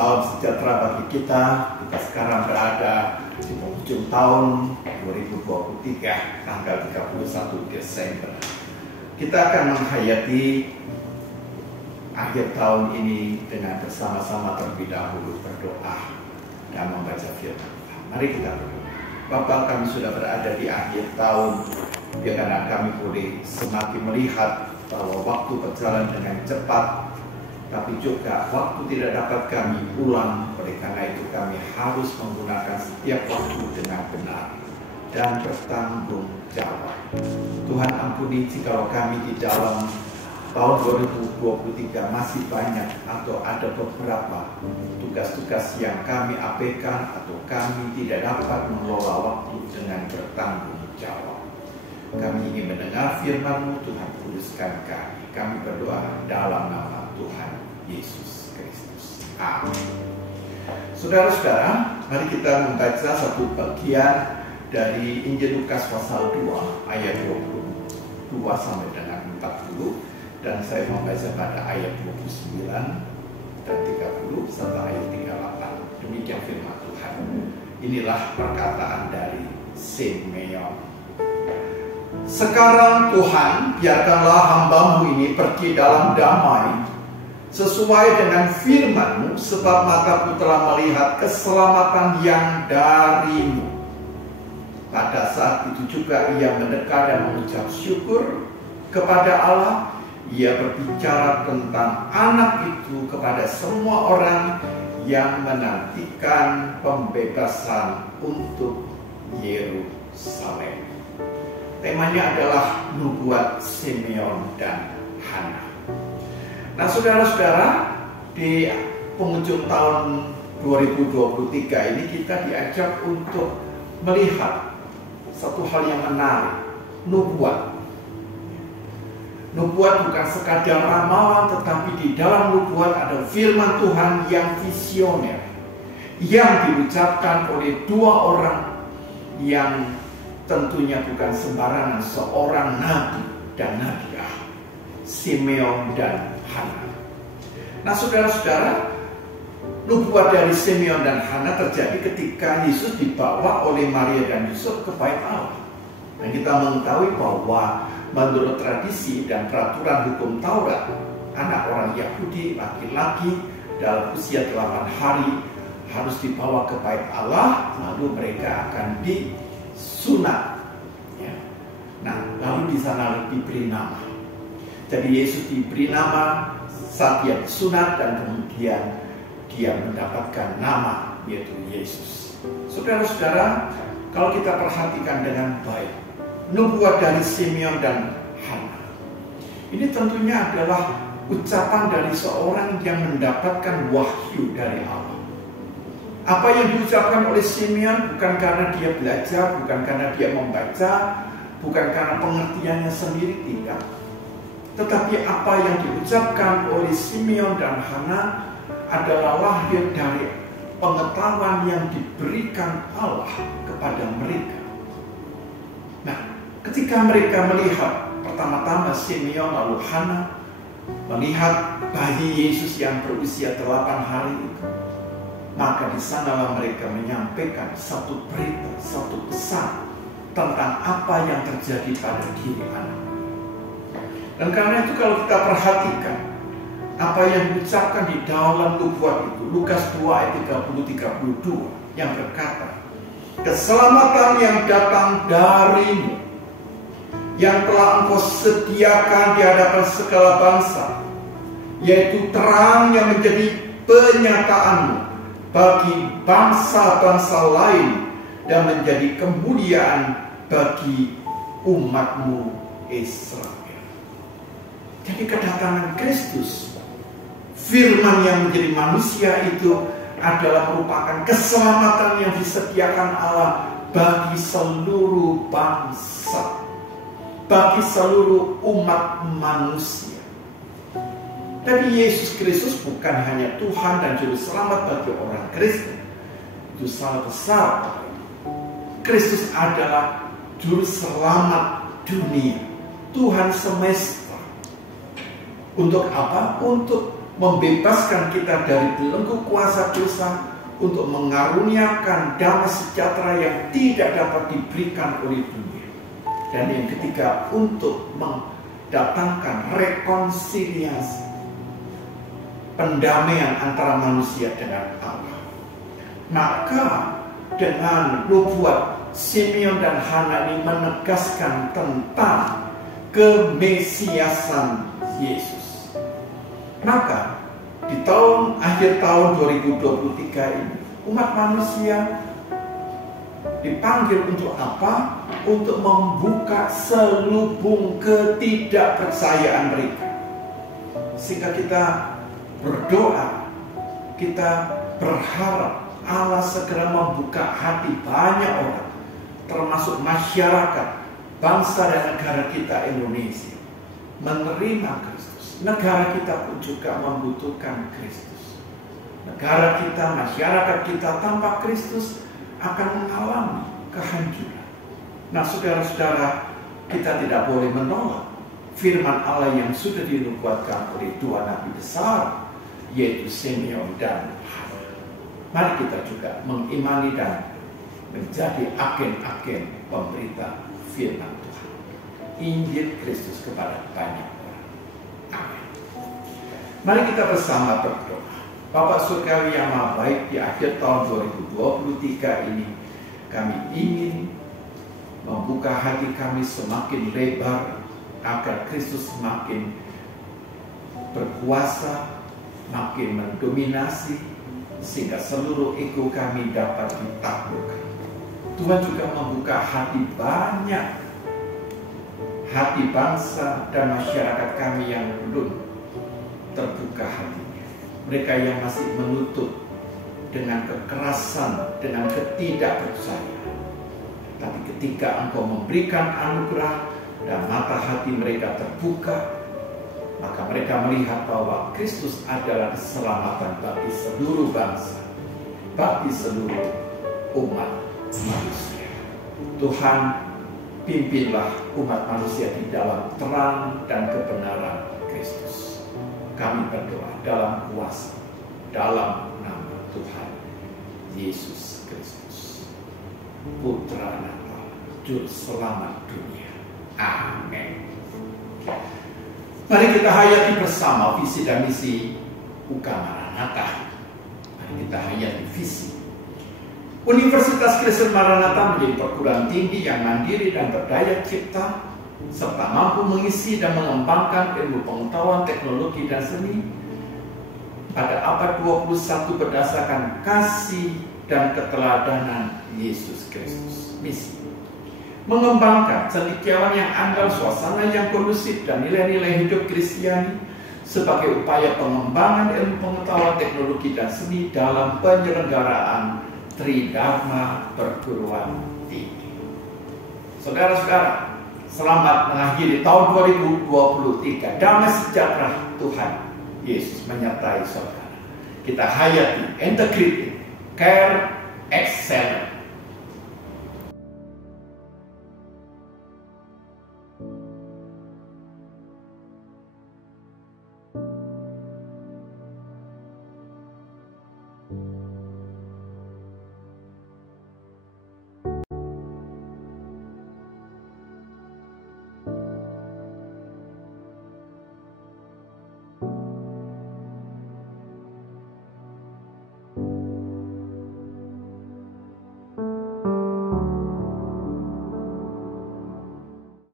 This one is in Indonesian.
Salam sejahtera bagi kita. Kita sekarang berada di penghujung tahun 2023, tanggal 31 Desember. Kita akan menghayati akhir tahun ini dengan bersama-sama terlebih dahulu berdoa dan membaca firman Tuhan. Mari kita berdoa. Bapa, kami sudah berada di akhir tahun, biarkan kami boleh semakin melihat bahwa waktu berjalan dengan cepat, tapi juga waktu tidak dapat kami ulang. Oleh karena itu kami harus menggunakan setiap waktu dengan benar dan bertanggung jawab. Tuhan ampuni jikalau kami di dalam tahun 2023 masih banyak atau ada beberapa tugas-tugas yang kami abaikan atau kami tidak dapat mengelola waktu dengan bertanggung jawab. Kami ingin mendengar firman-Mu, Tuhan, kuduskan kami. Kami berdoa dalam nama Tuhan Yesus Kristus. Amin. Saudara-saudara, mari kita membaca satu bagian dari Injil Lukas pasal 2 ayat 22 sampai dengan 40, dan saya membaca pada ayat 29 dan 30 serta ayat 38. Demikian firman Tuhan. Inilah perkataan dari Simeon. Sekarang Tuhan, biarkanlah hamba-Mu ini pergi dalam damai sesuai dengan firman-Mu, sebab mataku telah melihat keselamatan yang dari-Mu. Pada saat itu juga ia mendekat dan mengucap syukur kepada Allah. Ia berbicara tentang anak itu kepada semua orang yang menantikan pembebasan untuk Yerusalem. Temanya adalah nubuat Simeon dan Hana. Nah, saudara-saudara, di penghujung tahun 2023 ini kita diajak untuk melihat satu hal yang menarik, nubuat. Nubuat bukan sekadar ramalan, tetapi di dalam nubuat ada firman Tuhan yang visioner, yang diucapkan oleh dua orang yang tentunya bukan sembarangan, seorang nabi dan nabiah, Simeon dan Hana. Nah, saudara-saudara, nubuat dari Simeon dan Hana terjadi ketika Yesus dibawa oleh Maria dan Yusuf ke Bait Allah. Dan kita mengetahui bahwa menurut tradisi dan peraturan hukum Taurat, anak orang Yahudi laki-laki dalam usia 8 hari harus dibawa ke Bait Allah, lalu mereka akan disunat. Ya. Nah, lalu di sana diberi nama. Jadi Yesus diberi nama saat dia disunat dan kemudian dia mendapatkan nama, yaitu Yesus. Saudara-saudara, kalau kita perhatikan dengan baik, nubuat dari Simeon dan Hana ini tentunya adalah ucapan dari seorang yang mendapatkan wahyu dari Allah. Apa yang diucapkan oleh Simeon bukan karena dia belajar, bukan karena dia membaca, bukan karena pengertiannya sendiri, tidak. Tetapi apa yang diucapkan oleh Simeon dan Hana adalah lahir dari pengetahuan yang diberikan Allah kepada mereka. Nah, ketika mereka melihat, pertama-tama Simeon lalu Hana melihat bayi Yesus yang berusia 8 hari itu, maka di sanalah mereka menyampaikan satu berita, satu pesan tentang apa yang terjadi pada diri anak. Dan karena itu kalau kita perhatikan apa yang diucapkan di dalam nubuat itu, Lukas 2 ayat 30-32 yang berkata, keselamatan yang datang dari-Mu, yang telah Engkau sediakan di hadapan segala bangsa, yaitu terang yang menjadi penyataanmu bagi bangsa-bangsa lain dan menjadi kemuliaan bagi umat-Mu Israel. Jadi kedatangan Kristus, firman yang menjadi manusia itu adalah merupakan keselamatan yang disediakan Allah bagi seluruh bangsa, bagi seluruh umat manusia. Tapi Yesus Kristus bukan hanya Tuhan dan Juru Selamat bagi orang Kristen. Itu salah besar. Kristus adalah Juru Selamat dunia, Tuhan semesta. Untuk apa? Untuk membebaskan kita dari belenggu kuasa dosa, untuk mengaruniakan damai sejahtera yang tidak dapat diberikan oleh dunia. Dan yang ketiga, untuk mendatangkan rekonsiliasi, pendamaian antara manusia dengan Allah. Maka dengan nubuat Simeon dan Hana ini menegaskan tentang kemesiasan Yesus. Maka di akhir tahun 2023 ini, umat manusia dipanggil untuk apa? Untuk membuka selubung ketidakpercayaan mereka. Sehingga kita berdoa, kita berharap Allah segera membuka hati banyak orang, termasuk masyarakat, bangsa dan negara kita Indonesia, menerima Kristus. Negara kita pun juga membutuhkan Kristus. Negara kita, masyarakat kita tanpa Kristus akan mengalami kehancuran. Nah, saudara-saudara, kita tidak boleh menolak firman Allah yang sudah dinubuatkan oleh dua nabi besar, yaitu Simeon dan Hana. Mari kita juga mengimani dan menjadi agen-agen pemberita firman Tuhan. Injil Kristus kepada banyak orang. Amin. Mari kita bersama berdoa. Bapak Surgawi yang Maha Baik, di akhir tahun 2023 ini kami ingin membuka hati kami semakin lebar agar Kristus semakin berkuasa, makin mendominasi, sehingga seluruh ego kami dapat ditaklukkan. Tuhan juga membuka hati banyak, hati bangsa dan masyarakat kami yang belum terbuka hatinya. Mereka yang masih menutup dengan kekerasan, dengan ketidakpercayaan. Tapi ketika Engkau memberikan anugerah dan mata hati mereka terbuka, maka mereka melihat bahwa Kristus adalah keselamatan bagi seluruh bangsa, bagi seluruh umat manusia. Tuhan, pimpinlah umat manusia di dalam terang dan kebenaran Kristus. Kami berdoa dalam kuasa, dalam nama Tuhan Yesus Kristus, Putra Allah, Juru Selamat dunia. Amin. Mari kita hayati bersama visi dan misi UK Maranatha. Mari kita hayati visi. Universitas Kristen Maranatha menjadi perguruan tinggi yang mandiri dan berdaya cipta, serta mampu mengisi dan mengembangkan ilmu pengetahuan, teknologi, dan seni pada abad 21 berdasarkan kasih dan keteladanan Yesus Kristus. Misi: mengembangkan cendekiawan yang andal, suasana yang kondusif, dan nilai-nilai hidup Kristiani sebagai upaya pengembangan ilmu pengetahuan, teknologi, dan seni dalam penyelenggaraan Tridharma Perguruan Tinggi. Saudara-saudara, selamat mengakhiri tahun 2023. Damai sejahtera Tuhan Yesus menyertai saudara. Kita hayati integrity, care, excellence,